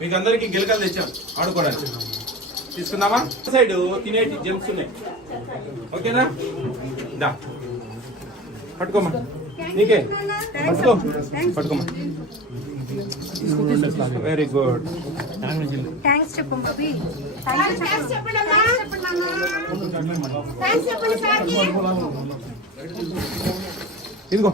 మీకు అందరికి గిలకలు తెచ్చాం ఆడుకోవడానికి. తీసుకుందామా? సైడ్ తినేటి జెమ్స్ ఉన్నాయి. ఓకేనా? దా పట్టుకోమా, నీకే పట్టుకో, పట్టుకోమా. Very good. ఇదిగో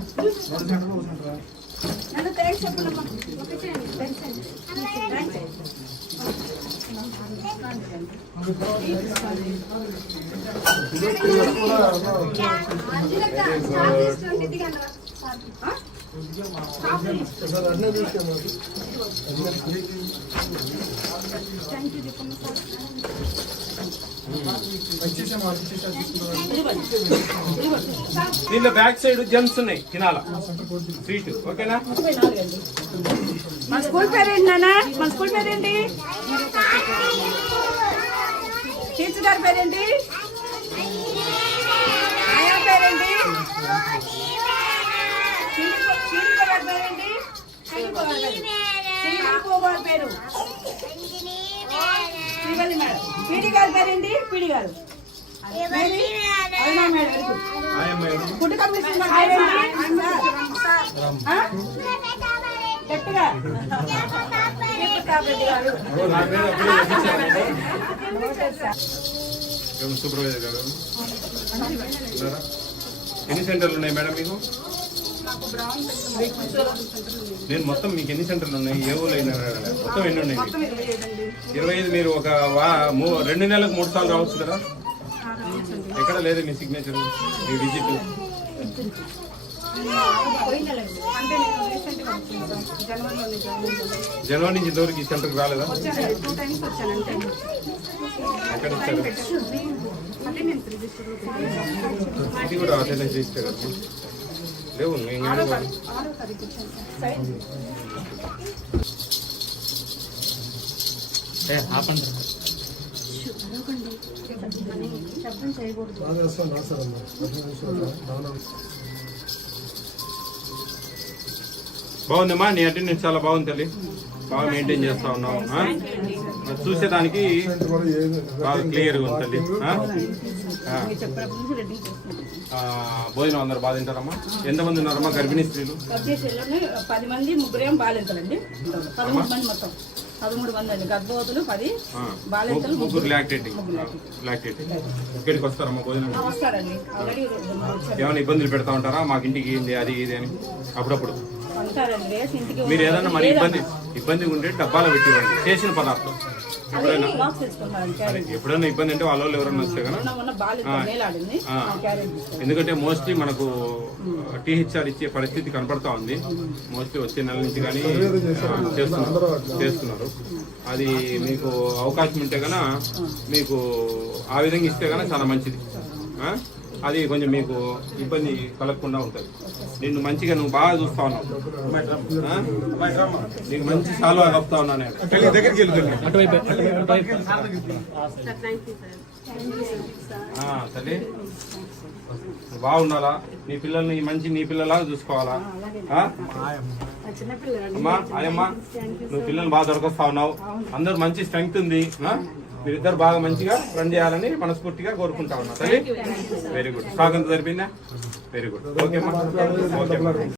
దీనిలో బ్యాక్ సైడ్ జెమ్స్ ఉన్నాయి, తినాలా స్వీట్. ఓకేనా? మన స్కూల్ పేరేంటి నాన్న? మన స్కూల్ పేరేంటి? టీచర్ గారి పేరేంటి? ఆయా పేరేంటి? గారి పేరేంటి? పేరు శ్రీవల్లి మేడం. పీడి గారి పేరేంటి? పీడి గారు. ఫుడ్ కమిషన్ గట్టిగా సూపర్వైజర్ గారు. ఎన్ని సెంటర్లు ఉన్నాయి మేడం మీకు? నేను మొత్తం మీకు ఎన్ని సెంటర్లు ఉన్నాయి, ఏ ఊళ్ళో అయినా మొత్తం ఎన్ని ఉన్నాయి? 25. మీరు ఒక 2 నెలలకు 3 సార్లు రావచ్చు కదా. ఎక్కడ లేదు మీ సిగ్నేచర్, మీ విజిట్? జనవరి నుంచి ఇంతవరకు ఈ సెంటర్కి రాలేదా? ఎక్కడ ఇచ్చారు? ఇది కూడా అటెండెన్స్ రిజిస్టర్ లేవు. బాగుందమ్మా, నీ అటెండెన్స్ చాలా బాగుంది తల్లి. బాగా మెయింటైన్ చేస్తా ఉన్నావు. చూసేదానికి బాగా క్లియర్గా ఉంది తల్లి. భోజనం అందరు బాగా తింటారమ్మా? ఎంతమంది ఉన్నారమ్మా గర్భిణీ స్త్రీలు? 10 మంది, 3 బాలింతలండి. 13 మంది మొత్తం. 13 మంది అండి గర్భవతులు, 10 బాలింతలు, 3 లాక్టేటింగ్. ఇక్కడికి వస్తారమ్మా భోజనం? వస్తారండి. ఆల్రెడీ ఏమైనా ఇబ్బందులు పెడతా ఉంటారా? మాకు ఇంటికి ఇది అది ఇది అని అప్పుడప్పుడు మీరు ఏదన్నా మరి ఇబ్బంది ఉంటే డబ్బాలో పెట్టివ్వండి చేసిన పదార్థం. ఎప్పుడైనా ఇబ్బంది అంటే వాళ్ళ ఎవరైనా వస్తే కదా. ఎందుకంటే మోస్ట్లీ మనకు టీహెచ్ఆర్ ఇచ్చే పరిస్థితి కనపడతా ఉంది. మోస్ట్లీ వచ్చే నెల నుంచి కానీ చేస్తున్నారు. అది మీకు అవకాశం ఉంటే కనుక మీకు ఆ విధంగా ఇస్తే కనుక చాలా మంచిది. అది కొంచెం మీకు ఇబ్బంది కలగకుండా ఉంటుంది. నిన్ను మంచిగా నువ్వు బాగా చూస్తా ఉన్నావు. నీకు మంచి సాల్వా కప్తా ఉన్నా నేను. దగ్గరికి వెళ్తున్నా తల్లి. బాగుండాలా, నీ పిల్లల్ని మంచి నీ పిల్లలాగా చూసుకోవాలా. అమ్మా ఆయమ్మా, నువ్వు పిల్లల్ని బాగా దొరకొస్తా ఉన్నావు. అందరు మంచి స్ట్రెంగ్త్ ఉంది. మీరిద్దరు బాగా మంచిగా రన్ చేయాలని మనస్ఫూర్తిగా కోరుకుంటా ఉన్నా తల్లి. Very good. సాగంత సరిపోయిందా? Very good. ఓకేమ్మా. ఓకే.